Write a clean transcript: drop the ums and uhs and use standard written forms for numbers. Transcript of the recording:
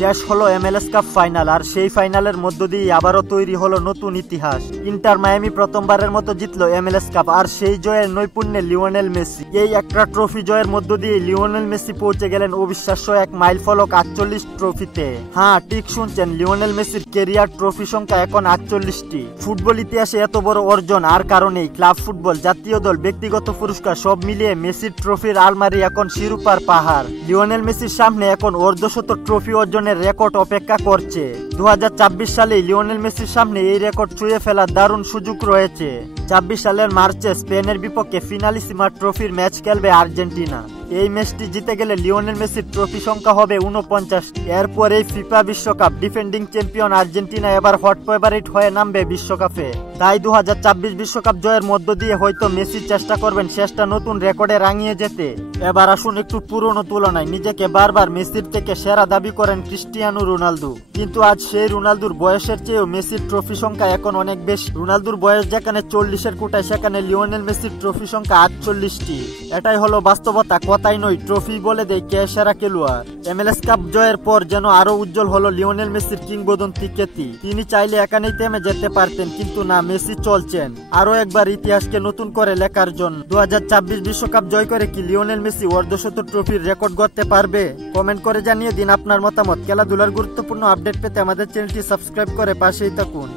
শেষ হলো MLS cup final, আর সেই ফাইনালের মধ্য দিয়ে আবারও তৈরি হলো নতুন ইতিহাস। ইন্টার মায়ামি প্রথমবারের মতো জিতলো MLS কাপ, আর সেই জয়ের নৈপুণ্যে লিওনেল মেসি। এই একটা ট্রফি জয়ের মধ্য দিয়ে লিওনেল মেসি পৌঁছে গেলেন অবিশ্বাস্য এক মাইল ফলক 48 ট্রফিতে। হ্যাঁ, ঠিক শুনছেন, লিওনেল মেসির কেরিয়ার ট্রফি সংখ্যা এখন 48টি। ফুটবল ইতিহাসে এত বড় অর্জন আর কারণেই। ক্লাব ফুটবল, জাতীয় দল, ব্যক্তিগত পুরস্কার সব মিলিয়ে মেসির ট্রফির আলমারি এখন শিরোপার পাহাড়। লিওনেল মেসির সামনে এখন অর্ধশত ট্রফি অর্জনের রেকর্ড অপেক্ষা করছে। 2026 সালে লিওনেল মেসির সামনে এই রেকর্ড ছুঁয়ে ফেলার দারুণ সুযোগ রয়েছে। 26 সালের মার্চে স্পেনের বিপক্ষে ফিনালিসিমা ট্রফির ম্যাচ খেলবে আর্জেন্টিনা। এই ম্যাচটি জিতে গেলে লিওনেল মেসির ট্রফি সংখ্যা হবে 49। এরপর এই ফিফা বিশ্বকাপ ডিফেন্ডিং চ্যাম্পিয়ন আর্জেন্টিনা এবার হট ফেভারিট হয়ে নামবে বিশ্বকাপে। তাই 2026 বিশ্বকাপ জয়ের মধ্য দিয়ে হয়তো মেসি চেষ্টা করবেন শেষটা নতুন রেকর্ডে রাঙিয়ে যেতে। এবার আসুন একটু পুরনো তুলনায়। নিজেকে বারবার মেসির থেকে সেরা দাবি করেন ক্রিস্টিয়ানো রোনালদো, কিন্তু আজ সেই রোনালদোর বয়সের চেয়েও মেসির ট্রফি সংখ্যা এখন অনেক বেশি। রোনালদোর বয়স যেখানে 40-এর কোটায়, সেখানে লিওনেল মেসির ট্রফি সংখ্যা 48টি। এটাই হলো বাস্তবতা, কথাই নয়। ট্রফি বলে দেয় কে সেরা খেলোয়াড়। MLS কাপ জয়ের পর যেন আরো উজ্জ্বল হলো লিওনেল মেসির কিংবদন্তি খ্যাতি। তিনি চাইলে এখানেই থেমে যেতে পারতেন, কিন্তু না, মেসি চলছেন আরো একবার ইতিহাসকে নতুন করে লেখার জন্য। 2026 বিশ্বকাপ জয় করে কি লিওনেল মেসি অর্ধশত ট্রফির রেকর্ড গড়তে পারবে? কমেন্ট করে জানিয়ে দিন আপনার মতামত। খেলাধুলার গুরুত্বপূর্ণ আপডেট পেতে আমাদের চ্যানেলটি সাবস্ক্রাইব করে পাশেই থাকুন।